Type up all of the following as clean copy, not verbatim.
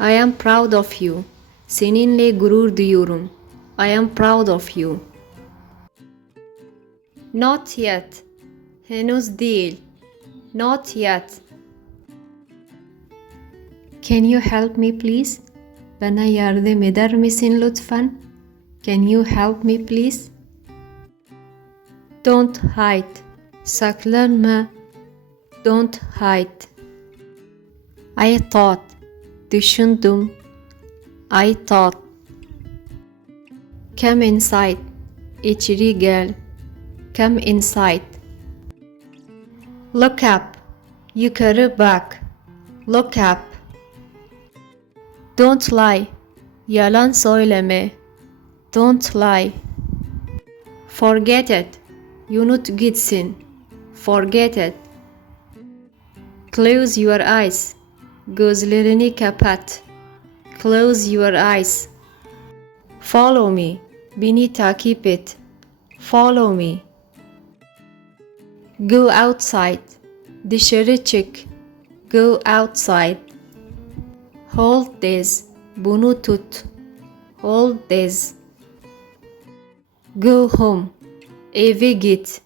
I am proud of you. Seninle gurur duyuyorum. I am proud of you. Not yet. Henüz değil. Not yet. Can you help me please? Bana yardım eder misin lütfen? Can you help me please? Don't hide. Saklanma. Don't hide. I thought. Düşündüm. I thought. Come inside. İçeri gel. Come inside. Look up. Yukarı bak. Look up. Don't lie. Yalan söyleme. Don't lie. Forget it. Unut gitsin. Forget it. Close your eyes. Gözlerini kapat. Close your eyes. Follow me. Beni takip et. Follow me. Go outside. Dışarı çık. Go outside. Hold this. Bunu tut. Hold this. Go home. Eve git.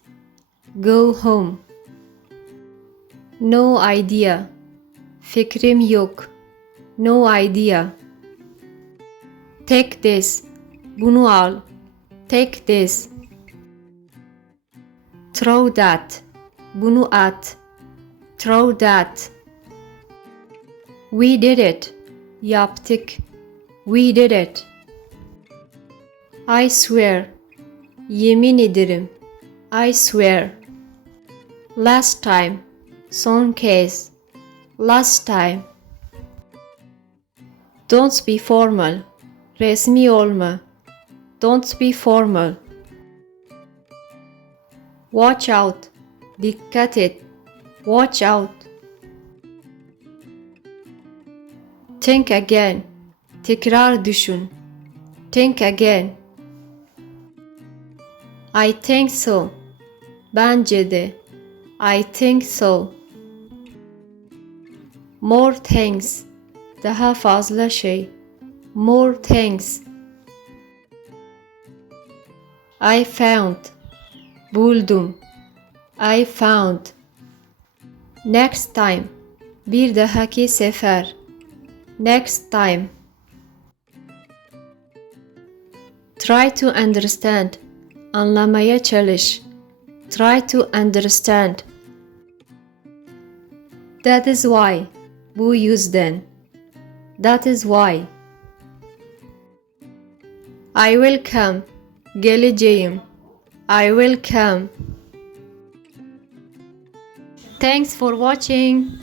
Go home. No idea. Fikrim yok. No idea. Take this. Bunu al. Take this. Throw that. Bunu at. Throw that. We did it. Yaptık. We did it. I swear. Yemin ederim. I swear. Last time. Son kez. Last time. Don't be formal. Resmi olma. Don't be formal. Watch out. Dikkat et. Watch out. Think again. Tekrar düşün. Think again. I think so. Bence de. I think so. More thanks. Daha fazla şey. More thanks. I found. Buldum. I found. Next time. Bir dahaki sefer. Next time. Try to understand. Anlamaya çalış. Try to understand. That is why. Bu yüzden. That is why. I will come. Geleceğim. I will come. Thanks for watching.